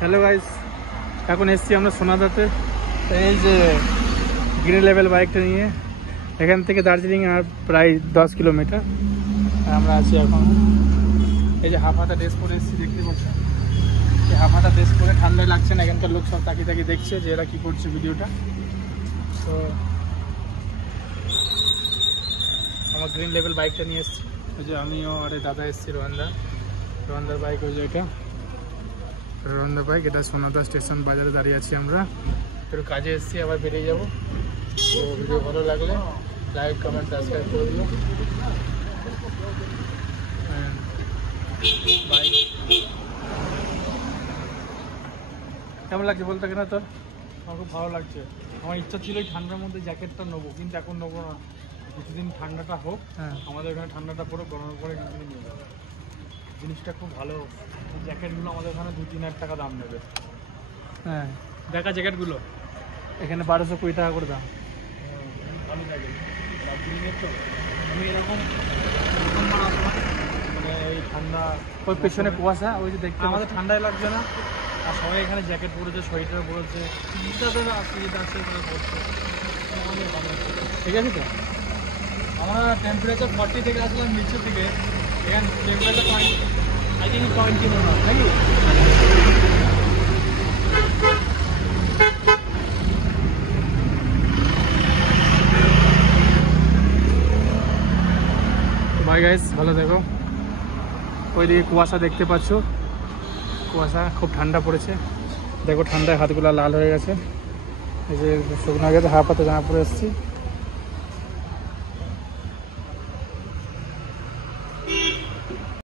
Hello guys, এখন এসছি আমরা সোনাদাতে। এই যে গ্রিন লেভেল বাইকটা নিয়ে এখান থেকে দার্জিলিং আর প্রায় 10 কিলোমিটার। আমরা আছি এখন, এই যে হাফ হাতা ড্রেস পরে এসেছি, দেখতে পাচ্ছেন। এই হাফ হাতা ড্রেস পরে ঠান্ডায় লাগছে না, এখানকার লোক সব তাকিয়ে তাকিয়ে দেখছে যে এরা কী করছে ভিডিওটা। তো আমার গ্রিন লেভেল বাইকটা নিয়ে এসেছি, ওই যে আমিও আর দাদা এসেছি, রোহানদার বাইক। ওই যে এটা রোহানদার বাইক, এটা সোনাদা স্টেশন বাজারে দাঁড়িয়ে আছি আমরা। একটু কাজে এসেছি, আবার বেরিয়ে যাবো। তো ভিডিও ভালো লাগলে লাইক, কমেন্ট, সাবস্ক্রাইব করে দিও। বাই। কেমন লাগছে বলতে কেন তোর? আমার খুব ভালো লাগছে। আমার ইচ্ছা ছিল এই ঠান্ডার মধ্যে জ্যাকেটটা নেবো, কিন্তু এখন নেবো না, কিছুদিন ঠান্ডাটা হোক। হ্যাঁ, আমাদের এখানে ঠান্ডাটা পরে গরমের পরে এখান থেকে নিয়ে যাবো। জিনিসটা খুব ভালো। এই জ্যাকেটগুলো আমাদের ওখানে 2-3 টাকা দাম নেবে। হ্যাঁ, দেখা জ্যাকেটগুলো এখানে 1220 টাকা করে দাম। ভালো জ্যাকেট দার্জিলিংয়ের। তো আমি এরকম প্রথমবার আসলাম, মানে এই ঠান্ডা, ওই পেছনে কুয়াশা, ওই যে দেখতে আমাদের ঠান্ডায় লাগছে না। আর সবাই এখানে জ্যাকেট পরেছে, সোয়েটার পরেছে, যাদের অসুবিধা আছে তারা পড়ছে। ঠিক আছে। তো আমরা টেম্পারেচার 40 থেকে আসলাম নিচের দিকে, এখানে টেম্পারেচার 20 মনে হয় নাকি। বাই গাইস, ভালো দেখো। ওইদিকে কুয়াশা দেখতে পাচ্ছ, কুয়াশা খুব ঠান্ডা পড়েছে। দেখো ঠান্ডায় হাতগুলো লাল হয়ে গেছে। এই যে শুকনো গেছে, হাফ হাতে জামা পরে এসেছি।